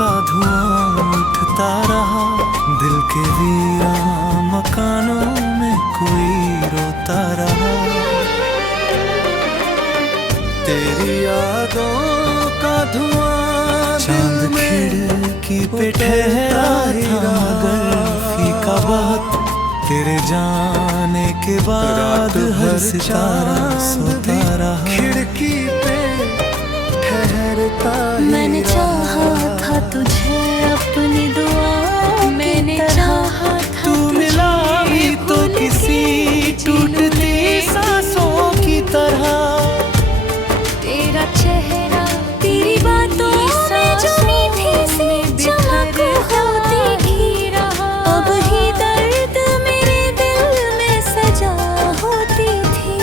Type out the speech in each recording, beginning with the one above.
का धुआं उठता रहा, दिल के वीरान मकानों में कोई रोता रहा। तेरी यादों का धुआं चांद खिड़की पे ठहरा था, मगर फीका बहुत तेरे जाने के बाद हर सितारा सोता रहा। खिड़की पे ठहरता मैंने चाहा था तुझे अपनी दुआ, मैंने चाहा था तू मिला भी तो किसी टूटती सांसों की तरह। तेरा चेहरा तेरी बातों में जो मीठी सी चमक होती थी, अब ही दर्द मेरे दिल में सजा होती थी।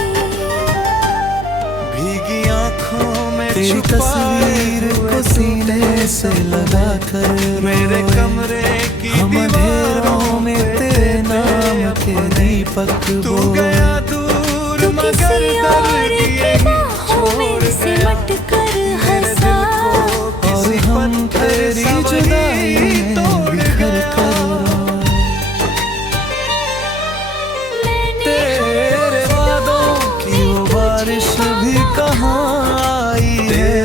भीगी आँखों में तेरी तस्वीर को सीने से लगा कर, मेरे कमरे की हम अंधेरों में तेरे नाम के दीपक तू गया दूर मगर दर्द ये छोड़ सिमट कर हंसा, और हम तेरी जुदाई में बिखर कर तेरे वादों की वो बारिश भी कहाँ आई है।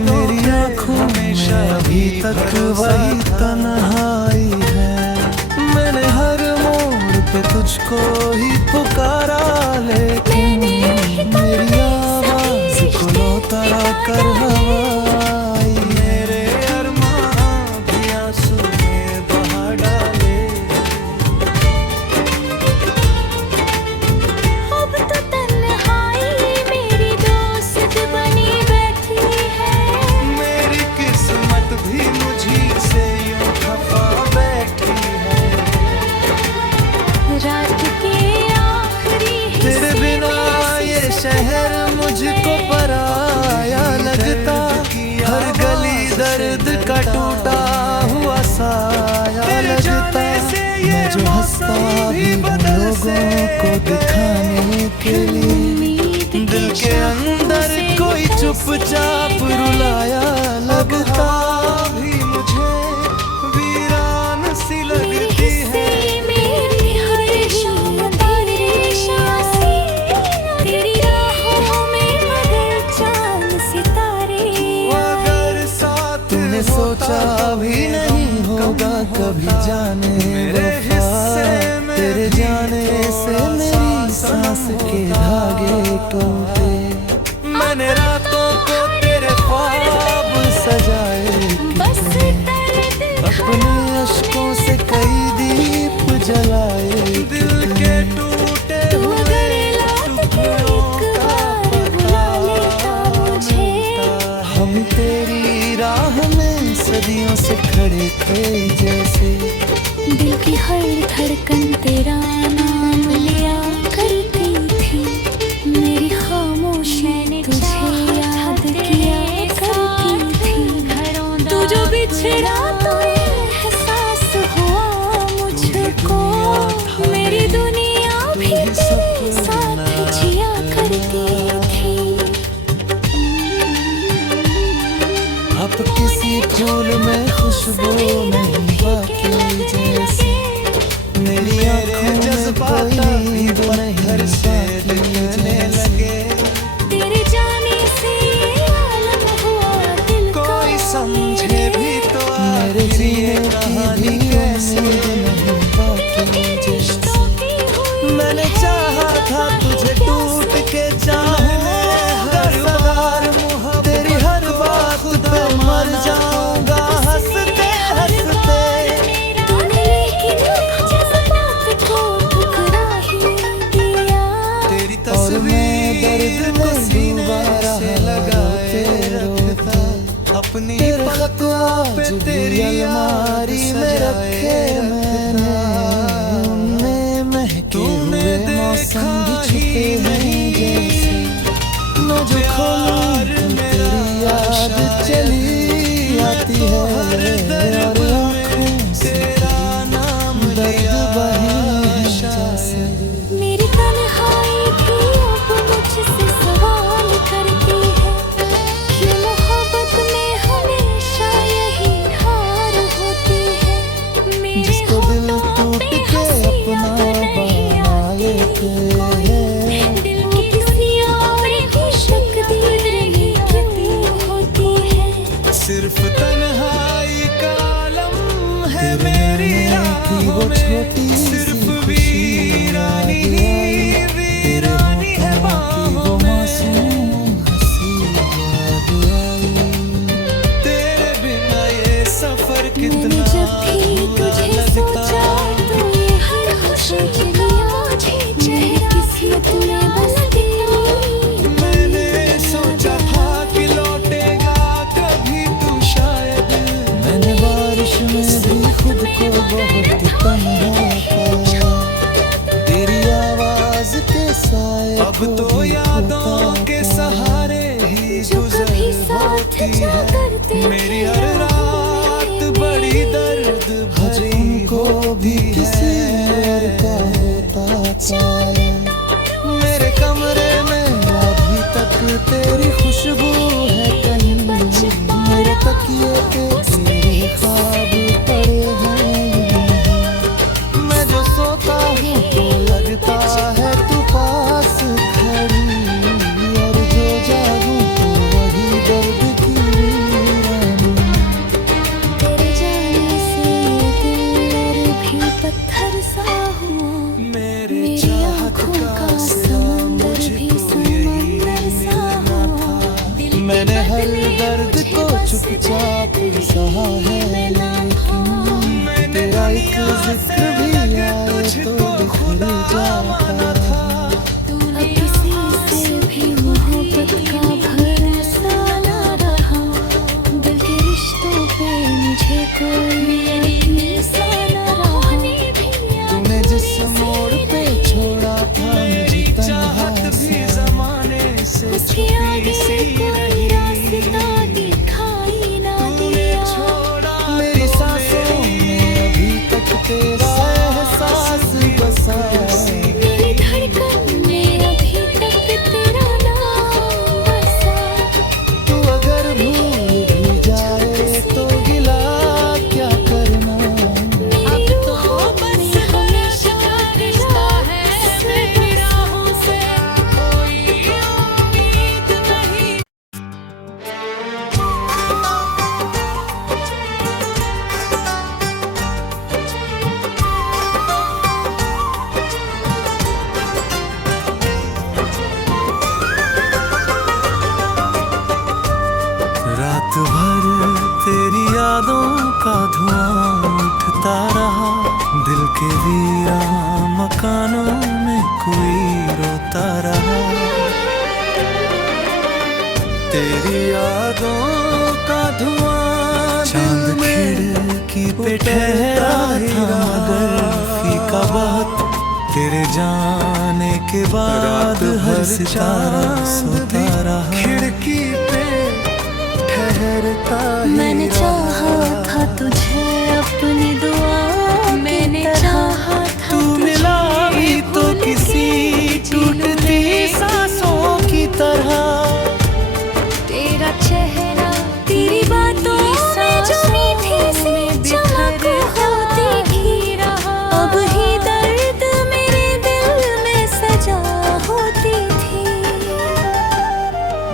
मेरी आँखों में अभी तक वही तन्हाई है। मैंने हर मोड़ पे तुझको ही पुकारा, लेकिन मेरी आवाज को लौटा कर हवाई। मेरे अरमान भी आंसू में बहा डाले। अब तो तन्हाई मेरी दोस्त बनी बैठी है। मेरी किस्मत भी मुझी से यूं खफा बैठी है। रात के आखिरी तेरे बिना ये शहर मुझको पराया लगता, हर गली दर्द का टूटा हुआ साया लगता। मैं जो हंसता भी हूँ लोगों को दिखाने के लिए, दिल के अंदर कोई चुपचाप रुलाया लगता भी मुझे वीरान सी लगती है। मेरी हर शाम तेरे शासी, तेरी राहों में मगर चांद सितारे। अगर साथ तूने सोचा भी नहीं होगा कभी जाने वफा, तेरे जाने से मेरी सांस के धागे टूटे। मैंने रातों को तेरे ख्वाब सजाए कितने, अपने अश्कों से कई दीप जलाए। दिल के टूटे हुए टुकड़ों का पता मिलता। हम तेरी राह में सदियों से खड़े थे जैसे, दिल की हर धड़कन तेरा नाम लिया करती थी। मेरी खामोशी तुझे याद किया करती थी। तू जो बिछड़ा तो एहसास हुआ मुझको, मेरी दुनिया भी तेरे साथ जिया करती थी। अब किसी फूल में खुशबू नहीं बाकी जैसे, मेरी आँखों में कोई नींद नहीं बाकी जैसे। तेरे जाने से ये आलम हुआ दिल का, कोई समझे भी तो मेरे जीने की भी उम्मीद नहीं बाकी जैसे। मैंने चाहा था तुझे टूट के चाहूं हर बार, तेरी हर बात पे मर जाऊंगा हंसते हंसते। तूने लेकिन जज्बात को ठुकरा ही दिया। तेरी तस्वीर को सीने से लगाए रखता, अपनी पलकों पे तेरी अलमारी में रखे मैंने। उनमें महके हुए मौसम भी छुपे हैं जैसे, मैं जो खोलूं तेरी याद चली आती है। और आँखों से दर्द बहे जैसे। मेरी तन्हाई भी अब मुझसे सवाल करती है कि मोहब्बत में हमेशा यही हाल होती है। मेरी हर रात बड़ी दर्द भरी को भी किसी और का होता चैन। मेरे कमरे में अभी तक तेरी खुशबू है कहीं, मेरे तकिए पे तेरे ख्वाब पड़े हैं। मैं जो सोता हूँ तो लगता है तू पास खड़ी, और जो जागूं तो वही दर्द की वीरानी। तेरे जाने से ये दिल और भी पत्थर सा हुआ, मेरी आँखों का समंदर भी समंदर सा हुआ। मैंने हर दर्द को चुपचाप सहा है, लेकिन तेरा एक जिक्र भी आए तो बिखर जाता था। अब किसी से भी मोहब्बत का भरोसा ना रहा, दिल के रिश्तों पे मुझे कोई यकीन सा ना रहा। तूने जिस मोड़ पे छोड़ा था मुझे तन्हा भी जमाने से उसके आगे कोई रास्ता दिखाई ना दिया। मेरी सांसों में अभी तक तेरा एहसास बसा है। मेरी धड़कन में अभी तक तेरा नाम बसा। तू अगर भूल भी जाए तो गिला क्या करना। अब तो बस हमेशा रिश्ता है मेरी राहों से, कोई उम्मीद नहीं। रात भर तेरी यादों का धुआं उठता रहा, दिल के वीरान मकानों में कोई रोता रहा। तेरी यादों का धुआं चांद खिड़की पे ठहरा था, मगर फीका बहुत तेरे जाने के बाद हर सितारा सोता रहा। खिड़की पे ठहरता मैंने चाहा था तुझे अपनी दुआ, मैंने चाहा था तू मिला भी तो किसी टूटती सांसों की तरह। तेरा चेहरा, तेरी बातों में जो मीठी सी चमक होती थी, अब ही दर्द मेरे दिल में सजा होती थी।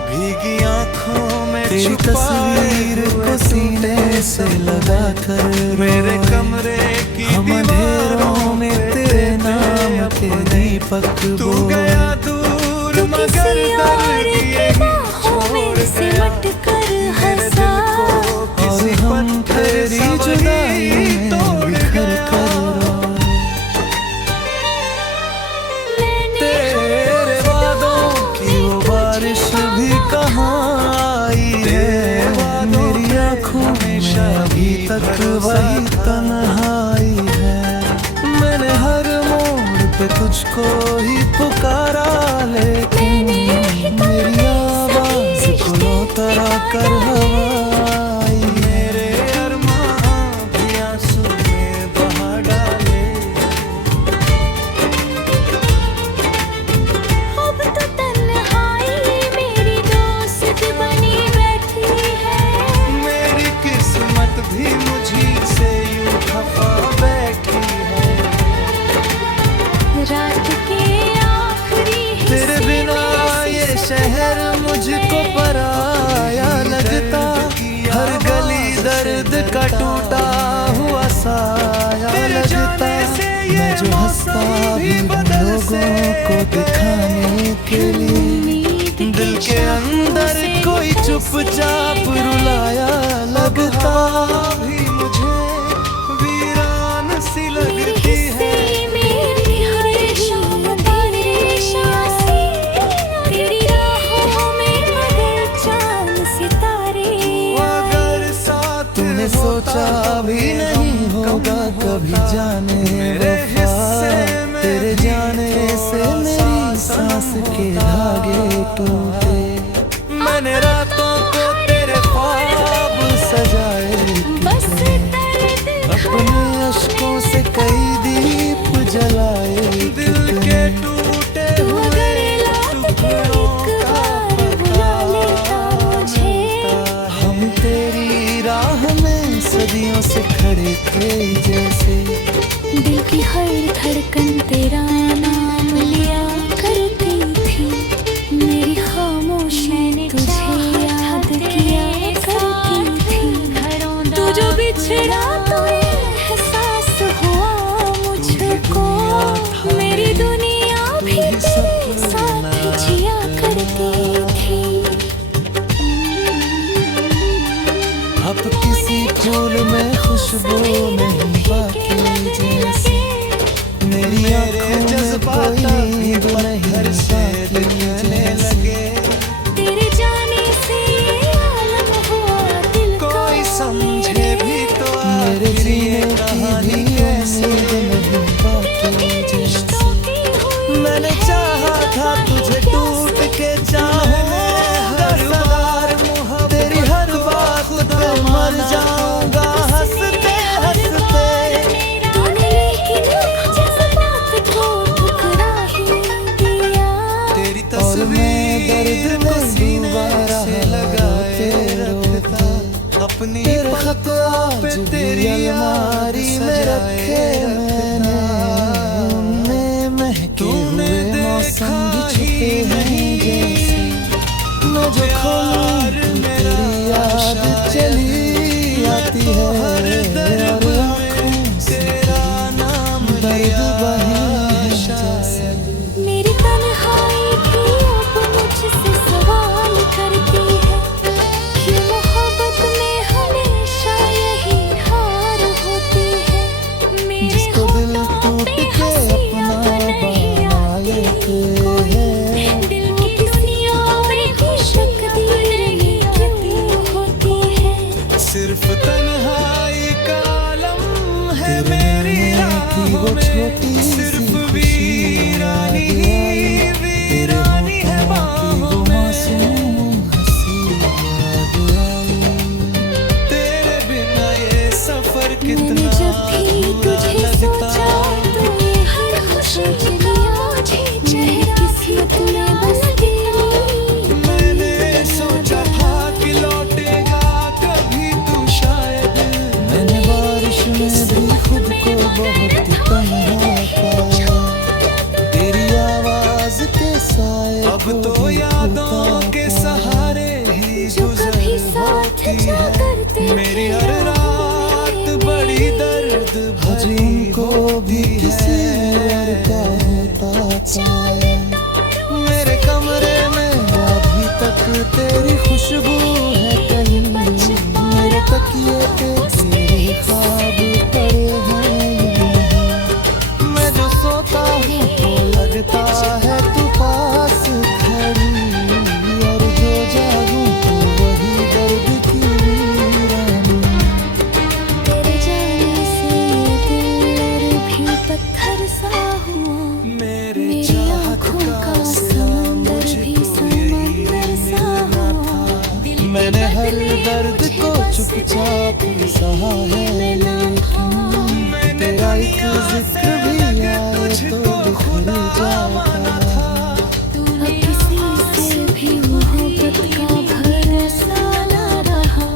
भीगी आँखों में तेरी तस्वीर को सीने से लगा कर मेरे कमरे की हम अंधेरों में तेरे नाम के दीपक तू गया दूर मगर दर्द ये छोड़ सिमट कर हंसा, और हम तेरी जुदाई में बिखर कर रोए। तेरे वादों की वो बारिश भी कहाँ आई है, मेरी आँखों में अभी तक वही तन्हाई है। मैंने हर मोड़ पे तुझको ही पुकारा, लेकिन मेरी आवाज को लोतरा कर हवाई। मेरे अरमां भी आंसू में बहा डाले। अब तो तन्हाई मेरी दोस्त बनी बैठी है। मेरी किस्मत भी मुझी से यूं खफा बैठी है। रात के आखिरी तेरे बिना ये शहर मुझको पराया लगता, हर गली दर्द का टूटा हुआ साया लगता। मैं जो हंसता भी हूँ लोगों को दिखाने के लिए, दिल के अंदर कोई चुपचाप रुलाया लगता। भी मुझे वीरान सी लगती है। मेरी हर शाम तेरे शासी, तेरी राहों में मगर चांद सितारे। अगर साथ तूने सोचा भी नहीं होगा कभी जाने वफा, तेरे जाने से मेरी सांस के धागे टूटे। मैंने रातों को तेरे सदियों से खड़े थे जैसे। दिल की हर धड़कन तेरा नाम लिया करती थी, मेरी खामोशी तुझे याद किया करती थी। तू जो बिछड़ा तो एहसास हुआ मुझको, मेरी दुनिया भी तेरे साथ जिया करती थी। अब किसी फूल में खुशबू नहीं बाकी जैसे, मेरी आँखों में कोई नींद नहीं दिखने लगे। तेरे जाने से ये आलम हुआ दिल का, कोई समझे भी तो मेरे जीने की भी उम्मीद नहीं बाकी जैसे। मैंने चाहा था तुझे टूट के चाहूं हर बार, तेरी हर बात पे मर जाऊंगा हंसते हंसते। तूने लेकिन जज्बात को ठुकरा ही दिया, तेरी तस्वीर दर्द में सीने से लगाए रखता, अपनी पलकों पे तेरी अलमारी में रखे मैंने। तूने देखा ही नहीं जैसे, मैं जो खोलूं तेरी याद चली आती है, और आँखों से तेरा नाम दर्द बहे जैसे। मेरी तन्हाई भी अब मुझसे सवाल करती है कि मोहब्बत में हमेशा यही हार होती है। मेरे जिसको दिल टूट के अपना बना लेते हैं, दिल की दुनिया में भी तकदीर क्यों होती है। सिर्फ तन्हाई का आलम है मेरी राहों में, सिर्फ वीरानी ही वीरानी है बाहों में। तेरे बिना ये सफर मैंने कितना जब भी तुझे सोचा तो ये हर खुशी चलिया मेरी किस्मत में बस तेरी। मैंने सोचा था कि लौटेगा कभी तू शायद, मैंने बारिश में भी खुद को बहुत तन्हा पाया, तेरी आवाज के साए अब तो यादों के सहारे ही जो गुजर कभी साथ होती जा है। करते मेरी हर रात बड़ी दर्द भरी को भी किसी और का होता पाया। मेरे कमरे में अभी तक तेरी खुशबू है कहीं, मेरे तकिए पे तेरे ख्वाब पड़े हैं। मैं जो सोता हूँ तो लगता है तू पास खड़ी, और जो जागूं तो वही दर्द की वीरानी। तेरे जाने से ये दिल और भी पत्थर सा हुआ, मेरे मेरी आँखों का समंदर भी समंदर सा हुआ। मैंने हर दर्द को चुपचाप सहा है, लेकिन तेरा एक जिक्र भी आए तो बिखर जाता। अब किसी से भी मोहब्बत का भरोसा ना रहा,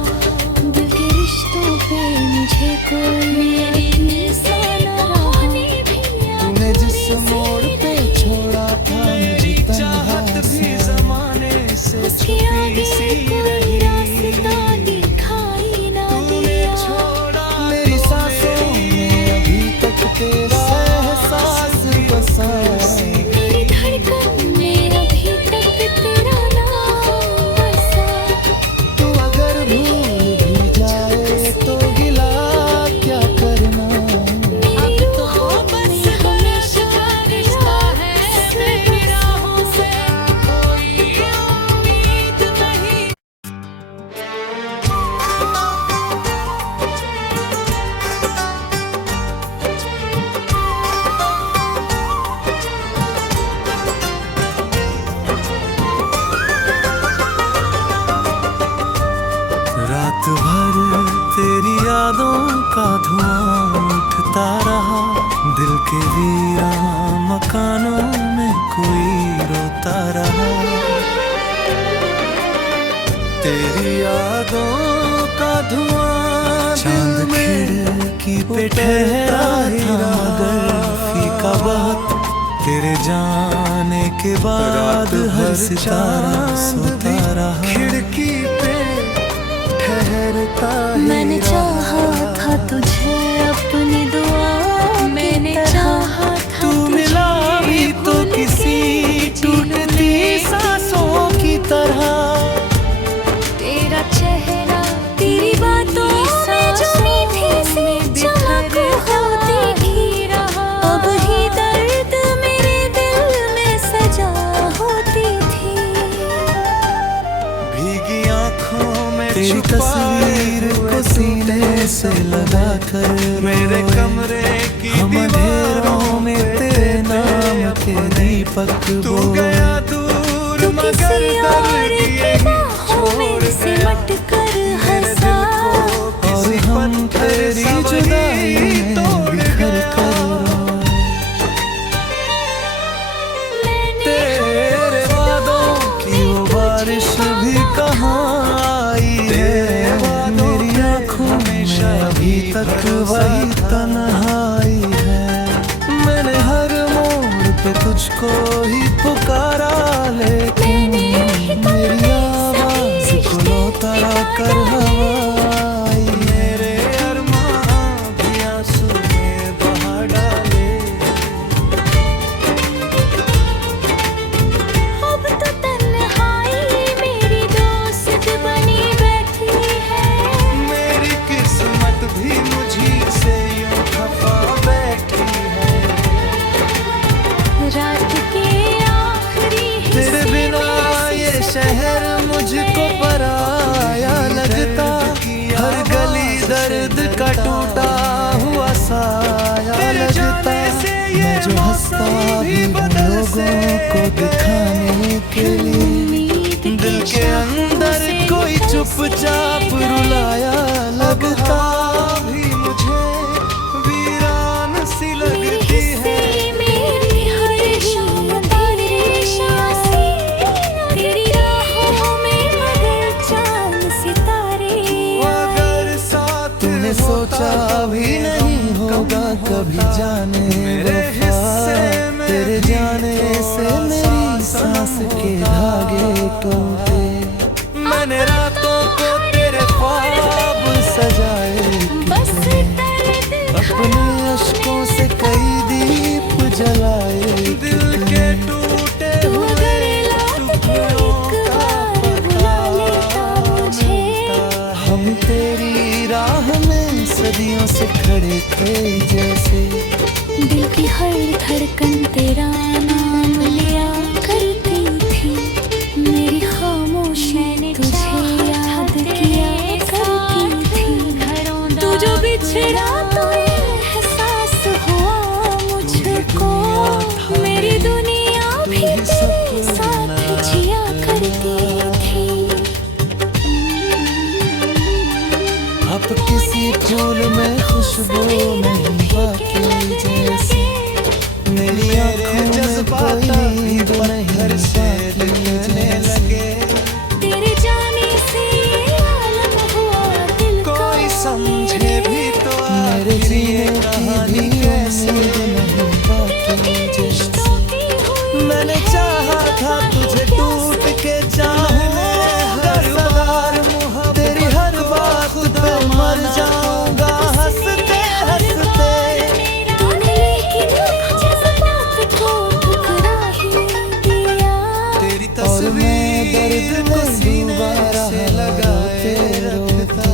दिल के रिश्तों पे मुझे कोई यकीन सा ना रहा। तूने जिस मोड़ पे छोड़ा था मेरी चाहत भी जमाने से उसके आगे कोई रास्ता दिखाई ना दिया। मेरी सांसों में अभी तक तेरा एहसास बसा, मेरी धड़कन में अभी तक तेरा नाम बसा। तू अगर भूल भी जाए तो गिला क्या करना। मेरी रूहों में हमेशा रिश्ता है मेरी राहों से, कोई उम्मीद नहीं। रात भर तेरी यादों का धुआं उठता रहा, दिल के वीरान मकानों में कोई रोता रहा। तेरी यादों का धुआं चांद खिड़की पे ठहरा था मगर फीका बहुत तेरे जाने के बाद हर सितारा सोता रहा। खिड़की पे ठहरता मैंने चाहा था तुझे अपनी दुआ मैंने चाहा था तू मिला भी तो किसी टूटती सांसों की तरह। तेरा चेहरा तेरी बातों में जो मीठी सी चमक होती थी अब ही दर्द मेरे दिल में सजा होती थी। भीगी आंखों में तेरी तस्वीर को सीने से लगा कर मेरे कमरे की हम अंधेरों में तेरे नाम के दीपक तू गया दूर मगर दर्द ये छोड़ सिमट कर हंसा और हम तेरी जुदाई में बिखर कर तेरे वादों की वो बारिश भी कहाँ आई है। मेरी आँखों में अभी तक वही तन्हाई है। मैंने हर मोड़ पे तुझको ही पुकारा लेकिन मेरी आवाज को लौटा कर हवाई मेरे अरमान भी आंसू में बहा डाले। अब तो तन्हाई मेरी दोस्त बनी बैठी है। मेरी किस्मत भी मुझी से यूं खफा बैठी है। रात के आखिरी तेरे बिना ये शहर मुझको पराया लगता। हर गली दर्द का टूटा हुआ साया लगता। मैं जो हंसता भी हूँ लोगों को दिखाने के लिए दिल के अंदर कोई चुपचाप रुलाया लगता भी मुझे वीरान सी लगती है। मेरी हर शाम तेरी शासी तेरी राहों में मगर चांद सितारे अगर साथ तूने सोचा भी नहीं होगा कभी जाने वफा तेरे जाने से मेरी सांस के धागे टूटे। मैंने रातों को तेरे ख्वाब सजाए बस कितने दर्द अपने अश्कों से कई दीप जलाए दिल के टूटे हुए टुकड़ों का पता मुझे हम तेरी राह में सदियों से खड़े थे जैसे। दिल की हर धड़कन तेरा नाम लिया करती थी। मेरी खामोशी तुझे याद किया करती थी। तू जो बिछड़ा तो एहसास हुआ मुझको। मेरी दुनिया भी तेरे साथ जिया करती थी। अब किसी फूल में खुशबू नहीं बाकी जैसे। मेरी आँखों में कोई नींद नहीं बाकी जैसे। तेरे जाने से ये आलम हुआ दिल का। कोई समझे भी तो मेरे जीने की भी उम्मीद नहीं बाकी जैसे। मैंने चाहा था तुझे टूट के चाहूं हर बार तेरी हर बात पे मर जाऊंगा हंसते हंसते। तूने लेकिन जज्बात को ठुकरा ही दिया। तेरी तस्वीर दर्द में सीने से लगाए रखता।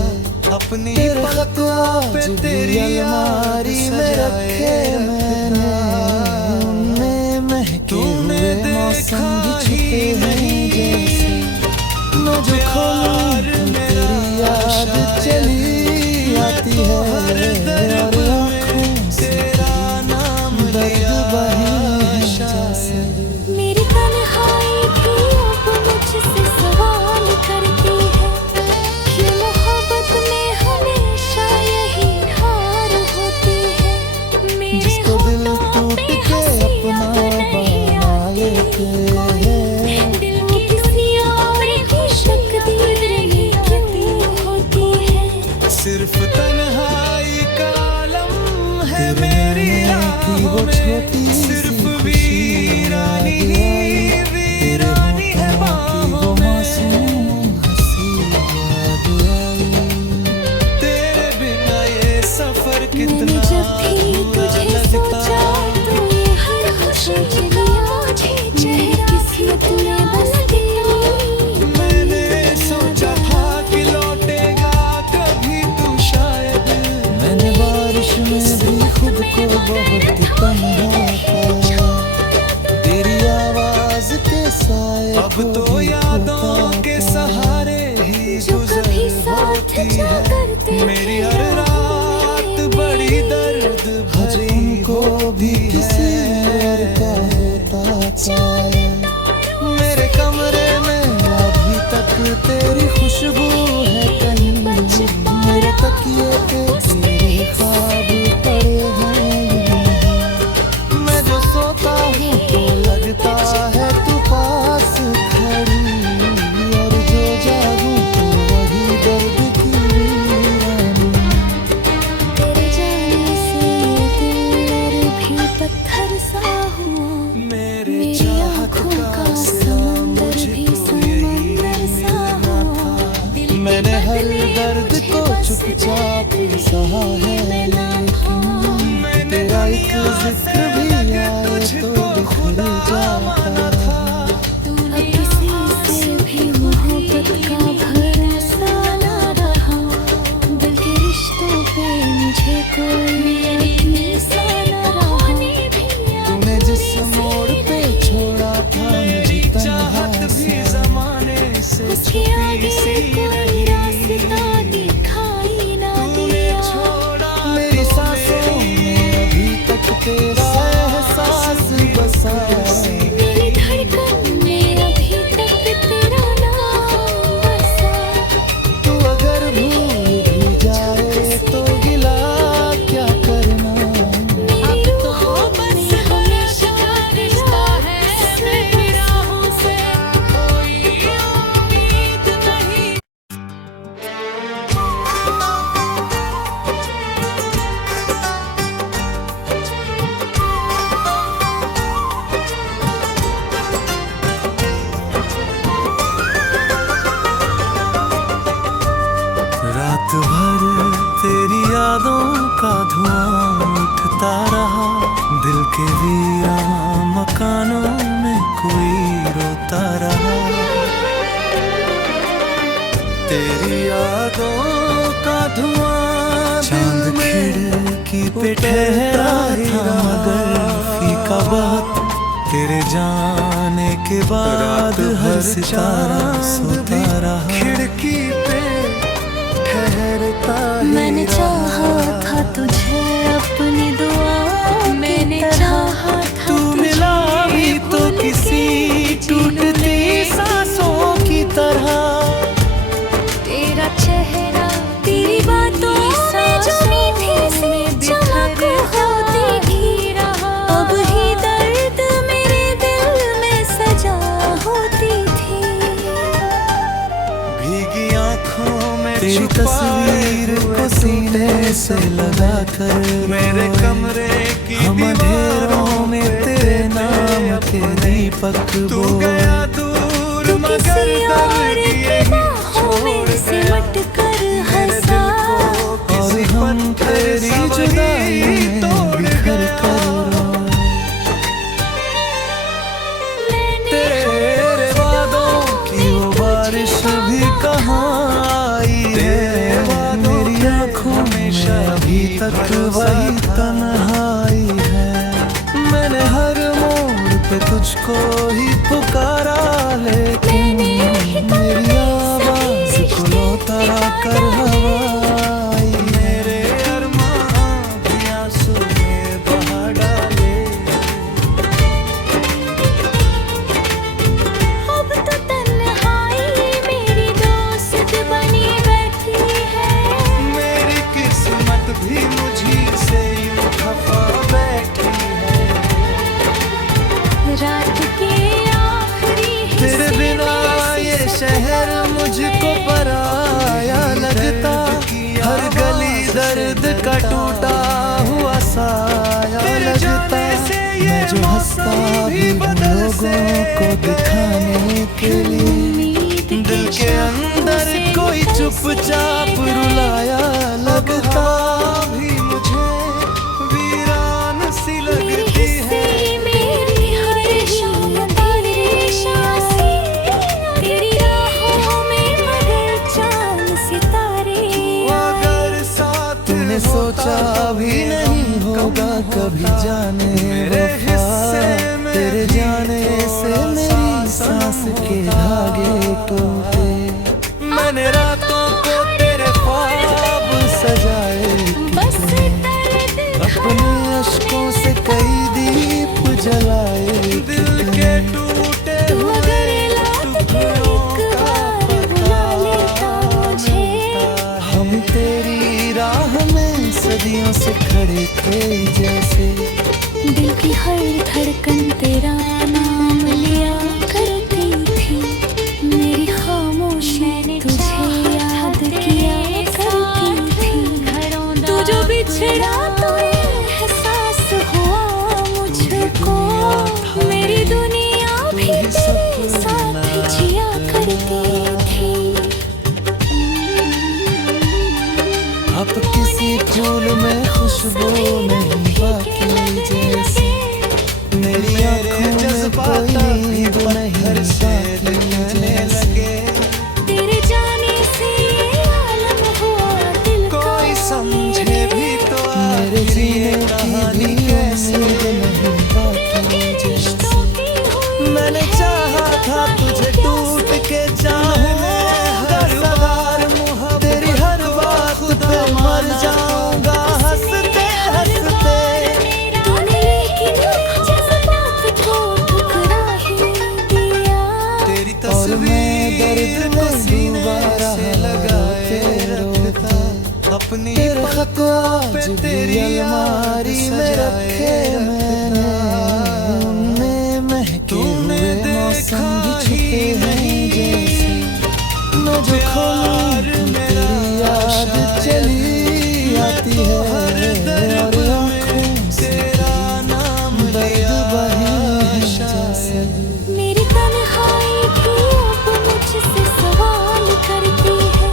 अपनी पलकों पे तेरी अलमारी में रखे मैंने उनमें महके हुए मौसम भी छुपे हैं जैसे। मैं जो खोलूं तेरी याद चली आती है और आँखों से दर्द बहे जैसे। मेरी तन्हाई भी अब मुझसे सवाल करती है कि मोहब्बत में हमेशा यही हार होती है। मेरे जिसको दिल टूट के अपना बना लेते हैं। दिल की दुनिया में खुशक दी रही क्यों होती है। होती है। मेरी हर रात बड़ी दर्द भरी को भी किसी और का होता चाहे। मेरे कमरे में अभी तक तेरी खुशबू है कहीं, मेरे तकिए पे तेरे ख्वाब पड़े हैं। मैं जो सोता हूँ तो लगता है तू पास खड़ी, और जो जागूं तो वही दर्द की वीरानी। तेरे जाने से ये दिल और भी पत्थर सा हुआ। मेरी आँखों का समंदर भी समंदर सा हुआ। मैंने हर दर्द को चुपचाप सहा है, लेकिन तेरा एक जिक्र भी आए तो बिखर जाता था। अब किसी से भी मोहब्बत का भरोसा ना रहा, दिल के रिश्तों पे मुझे कोई यकीन सा ना रहा। तूने जिस मोड़ पे छोड़ा था मेरी चाहत भी जमाने से उसके आगे कोई रास्ता दिखाई ना दिया। मेरी सांसों में अभी तक तेरा एहसास बसा है। मेरी धड़कन में अभी तक तेरा नाम बसा। तू अगर भूल भी जाए तो गिला क्या करना। अब तो बस हमेशा रिश्ता है मेरी राहों से, कोई उम्मीद नहीं। रात भर तेरी यादों का धुआं उठता रहा, दिल के वीरान मकानों में कोई रोता रहा। तेरी यादों का धुआं चांद खिड़की पे ठहरा था, मगर फीका बहुत तेरे जाने के बाद हर सितारा सोता रहा। खिड़की पे ठहरता मैंने चाहा था तुझे अपनी दुआ, मैंने चाहा था तू मिला भी तो किसी टूटती सांसों की तरह। तेरा चेहरा तेरी बातों में जो मीठी सी चमक होती थी, अब ही दर्द मेरे दिल में सजा होती थी। भीगी आँखों में तेरी तस्वीर को सीने से लगा कर मेरे कमरे की हम अंधेरों में तेरे नाम के दीपक तू गया दूर मगर किसी और दर्द की यही बाहों में सिमट कर हंसा। और हम तेरी जुदाई में बिखर कर रोए। तेरे वादों की वो बारिश भी कहाँ आई है। मेरी आँखों में अभी तक वही तन्हाई है। मैंने हर मोड़ पे तुझको ही पुकारा, लेकिन मेरी आवाज को लौटा कर हवाई। मेरे अरमां भी आंसू में बहा डाले। अब तो तन्हाई मेरी दोस्त बनी बैठी है। मेरी किस्मत भी मुझी से यूं खफा बैठी है। रात के आखिरी तेरे बिना ये शहर मुझको पराया लगता, हर गली दर्द का टूटा हुआ साया लगता। मैं जो हंसता भी हूँ लोगों को दिखाने के लिए, दिल के अंदर कोई चुपचाप रुलाया लगता। भी मुझे वीरान सी लगती है। मेरी हर शाम तेरी शासी, तेरी राहों में मगर चांद सितारे। अगर साथ तूने सोचा भी नहीं होगा कभी जाने वफा, तेरे जाने से मेरी सांस के धागे टूटे। मैंने रातों को तेरे सदियों से खड़े थे जैसे। दिल की हर धड़कन तेरा नाम लिया करती थी, मेरी खामोशी तुझे याद किया करती थी। तू जो बिछड़ा तो एहसास हुआ मुझको, मेरी दुनिया भी तेरे साथ जिया करती थी। अब किसी फूल में खुशबू नहीं बाकी जैसे, मेरी आँखों में कोई नींद नहीं दिखने लगे। तेरे जाने से ये आलम हुआ दिल का, कोई समझे भी तो मेरे जीने कहानी कैसे नहीं बाकी जैसे। मैंने चाहा था तुझे टूट के चाहूं, हर बार तेरी हर बात पे मर जाऊंगा हंसते हंसते। तूने लेकिन जज्बात को ठुकरा ही दिया, तेरी तस्वीर दर्द में सीने से लगाए रखता, अपनी तेरे खत आज तेरी अलमारी में रखे मैंने। उनमें महके हुए मौसम भी छुपे हैं जैसे, मैं जो खोलूं तेरी याद चली आती है, और आँखों से तेरा नाम लिया जैसे। मेरी तन्हाई भी अब मुझसे सवाल करती है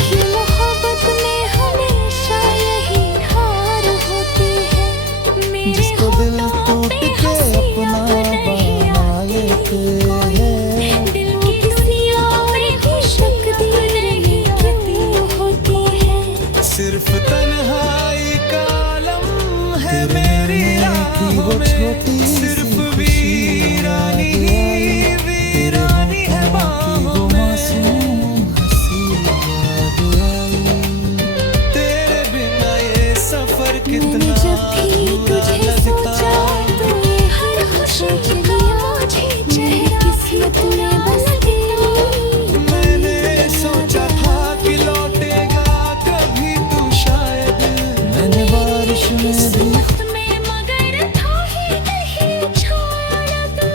कि मोहब्बत में हमेशा यही हार होती है। मेरे जिसको दिल टूट के अपना बना लेते हैं, दिल की दुनिया में भी तकदीर नहीं क्यों होती है। सिर्फ तन्हाई का आलम है मेरी राहों में, सिर्फ वीरानी ही वीरानी है बाहों में। तेरे बिना ये सफर कितना जब भी तुझे सोचा तो ये हर खुशी के लिए चेहरा किस्मत में बस तेरी। मैंने सोचा था कि लौटेगा कभी तू शायद, मैंने बारिश में भी में मगर था ही नहीं छोड़ा तू।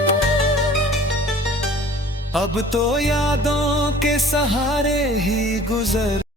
अब तो यादों के सहारे ही गुजर